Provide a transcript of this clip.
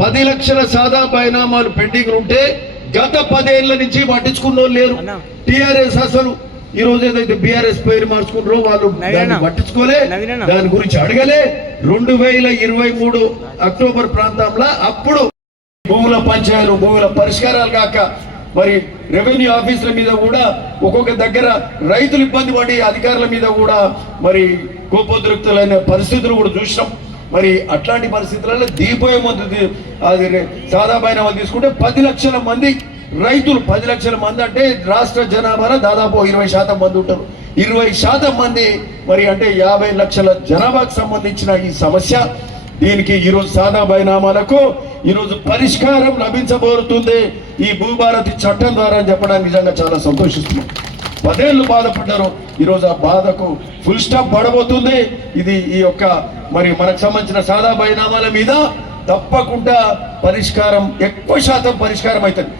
10 లక్షల సాదా బైనామాలు పెండింగ్ ఉంటే గత 10 ఏళ్ల నుంచి పట్టించుకున్న వాళ్ళు లేరు. టిఆర్ఎస్ అసలు ఈ రోజు ఏదైతే బీఆర్ఎస్ పేరు మార్చుకున్నారో వాళ్ళు దాన్ని పట్టించుకోలే, దాని గురించి అడగలే. 2023 అక్టోబర్ ప్రాంతంలో అప్పుడు భూముల పంచాయతీలు, భూముల పరిష్కారాలు కాక మరి రెవెన్యూ ఆఫీసుల మీద కూడా ఒక్కొక్క దగ్గర రైతులు ఇబ్బంది పడి అధికారుల మీద కూడా మరి కోపోద్రిక్తులైన పరిస్థితులు కూడా చూసినాం. మరి అట్లాంటి పరిస్థితులలో దీపోయే ముందు అది సాదా బైనామాలు తీసుకుంటే 10 లక్షల మంది రైతులు, 10 లక్షల మంది అంటే రాష్ట్ర జనాభాలో దాదాపు 20% మంది ఉంటారు. 20% మంది మరి అంటే 50 లక్షల జనాభాకు సంబంధించిన ఈ సమస్య, దీనికి ఈరోజు సాదా బైనామాలకు ఈరోజు పరిష్కారం లభించబోతుంది ఈ భూభారతి చట్టం ద్వారా అని చెప్పడానికి నిజంగా చాలా సంతోషిస్తున్నాం. 10 ఏళ్ళు బాధపడ్డారు, ఈరోజు ఆ బాధకు ఫుల్ స్టాప్ పడబోతుంది. ఇది ఈ యొక్క మరి మనకు సంబంధించిన సాదా బైనామాల మీద తప్పకుండా పరిష్కారం, ఎక్కువ శాతం పరిష్కారం అవుతుంది.